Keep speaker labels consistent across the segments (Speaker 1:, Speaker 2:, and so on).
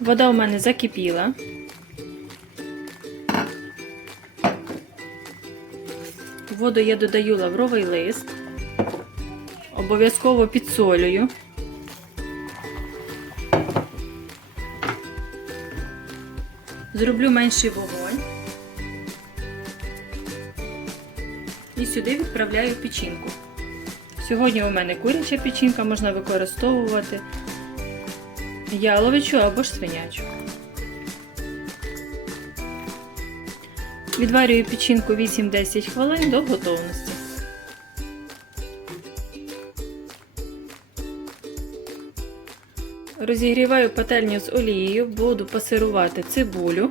Speaker 1: Вода у мене закипіла. Воду я додаю лавровий лист. Обов'язково підсолюю. Зроблю менший вогонь. І сюди відправляю печінку. Сьогодні у мене куряча печінка, можна використовувати яловичу або ж свинячу. Відварюю печінку 8-10 хвилин до готовності. Розігріваю пательню з олією, буду пасирувати цибулю.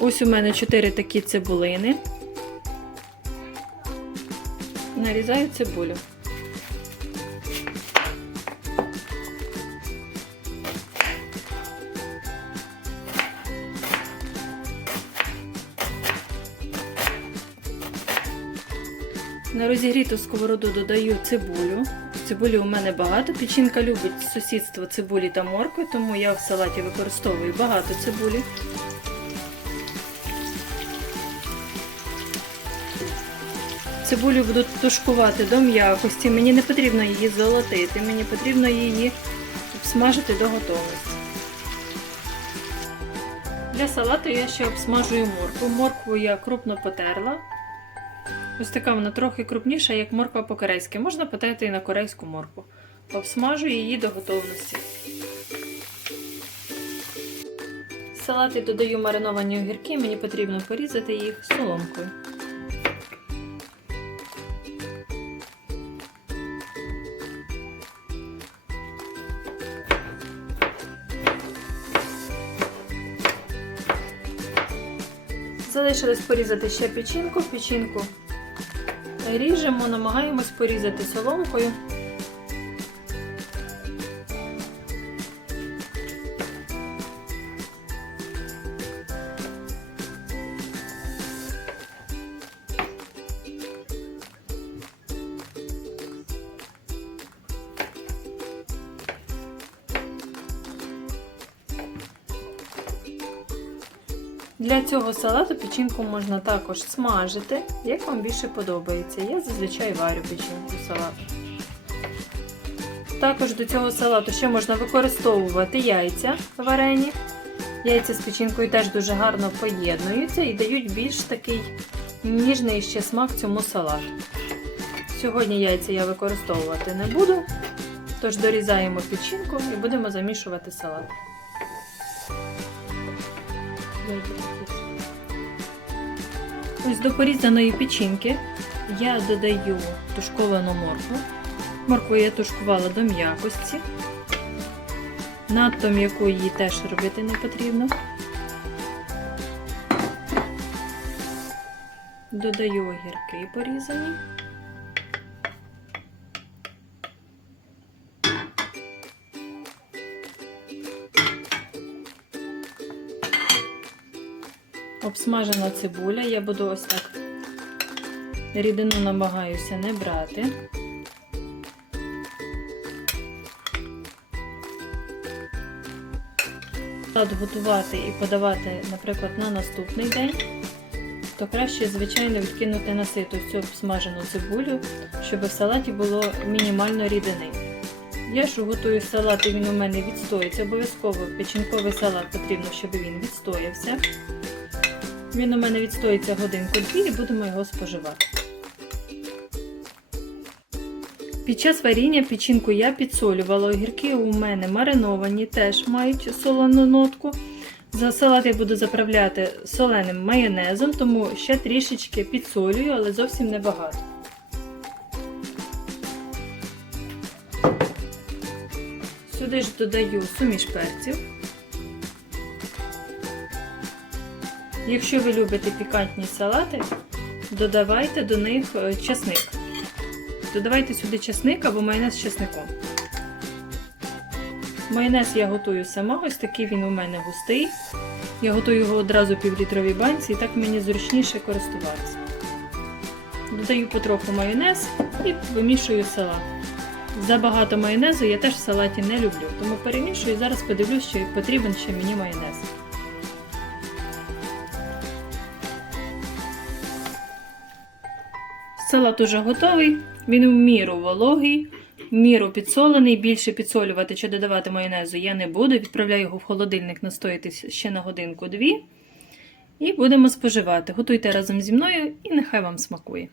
Speaker 1: Ось у мене 4 такі цибулини. Нарізаю цибулю. На розігріту сковороду додаю цибулю. Цибулі у мене багато. Печінка любить сусідство цибулі та моркви, тому я в салаті використовую багато цибулі. Цибулю буду тушкувати до м'якості. Мені не потрібно її золотити, мені потрібно її обсмажити до готовності. Для салату я ще обсмажую моркву. Моркву я крупно потерла. Ось така вона трохи крупніша, як морква по-корейськи. Можна потерти і на корейську моркву. Обсмажу її до готовності. Салати додаю мариновані огірки, мені потрібно порізати їх соломкою. Залишилось порізати ще печінку. Печінку ріжемо, намагаємось порізати соломкою. Для цього салату печінку можна також смажити, як вам більше подобається. Я зазвичай варю печінку салату. Також до цього салату ще можна використовувати яйця варені. Яйця з печінкою теж дуже гарно поєднуються і дають більш такий ніжний ще смак цьому салату. Сьогодні яйця я використовувати не буду, тож дорізаємо печінку і будемо замішувати салат. Ось до порізаної печінки я додаю тушковану моркву. Моркву я тушкувала до м'якості. Надто м'яку її теж робити не потрібно. Додаю огірки порізані. Обсмажена цибуля, я буду ось так рідину намагаюся не брати. Готувати і подавати, наприклад, на наступний день, то краще, звичайно, відкинути на сито всю обсмажену цибулю, щоб в салаті було мінімально рідини. Я ж готую салат, і він у мене відстоїться. Обов'язково печінковий салат потрібно, щоб він відстоявся. Він у мене відстоїться годинку-дві і будемо його споживати. Під час варіння печінку я підсолювала. Огірки у мене мариновані, теж мають солону нотку. За салат я буду заправляти соленим майонезом, тому ще трішечки підсолюю, але зовсім небагато. Сюди ж додаю суміш перців. Якщо ви любите пікантні салати, додавайте до них е, часник. Додавайте сюди часник або майонез з часником. Майонез я готую сама, ось такий він у мене густий. Я готую його одразу півлітровій банці і так мені зручніше користуватися. Додаю потроху майонез і вимішую салат. Забагато майонезу я теж в салаті не люблю, тому перемішую і зараз подивлюсь, чи потрібен ще мені майонез. Салат уже готовий, він в міру вологий, міру підсолений. Більше підсолювати чи додавати майонезу я не буду. Відправляю його в холодильник настоїтись ще на годинку-дві. І будемо споживати. Готуйте разом зі мною і нехай вам смакує.